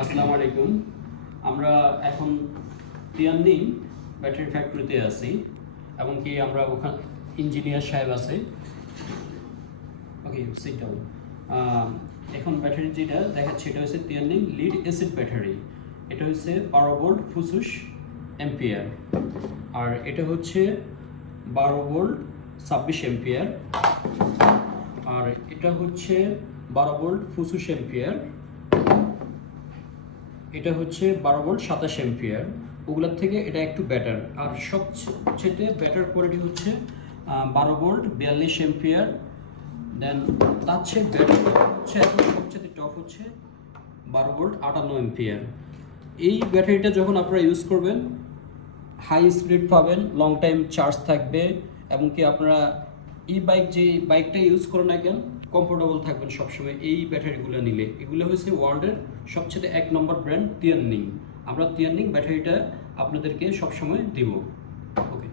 আসসালামু আলাইকুম। আমরা এখন তিয়ান্নিং ব্যাটারি ফ্যাক্টরিতে আছি এবং কি আমরা ওখানে ইঞ্জিনিয়ার সাহেব আছে। ওকে, সিট ডাউন। এখন ব্যাটারি যেটা দেখাচ্ছে এটা হচ্ছে তিয়ান্নিং লিড অ্যাসিড ব্যাটারি। এটা হচ্ছে 12 ভোল্ট 25 অ্যাম্পিয়ার, আর এটা হচ্ছে 12 ভোল্ট 26 অ্যাম্পিয়ার, আর এটা হচ্ছে 12 ভোল্ট 25 অ্যাম্পিয়ার, এটা হচ্ছে 12 ভোল্ট 27 অ্যাম্পিয়ার। ওগুলোর থেকে এটা একটু বেটার, আর সবচেয়ে বেটার কোয়ালিটি হচ্ছে 12 ভোল্ট 42 অ্যাম্পিয়ার। দেন তার চেয়ে বেটার হচ্ছে এখন সবচেয়ে টপ হচ্ছে 12 ভোল্ট 58 অ্যাম্পিয়ার। এই ব্যাটারিটা যখন আপনারা ইউজ করবেন হাই স্পিড পাবেন, লং টাইম চার্জ থাকবে, এবং কি আপনারা যে বাইকটা ইউজ করেন না কেন কমফোর্টেবল থাকবেন সবসময় এই ব্যাটারিগুলো নিলে। এগুলো হচ্ছে ওয়ার্ল্ডের সবচেয়ে 1 নম্বর ব্র্যান্ড তিয়ান্নিং। আমরা তিয়ান্নিং ব্যাটারিটা আপনাদেরকে সবসময় দিব। ওকে।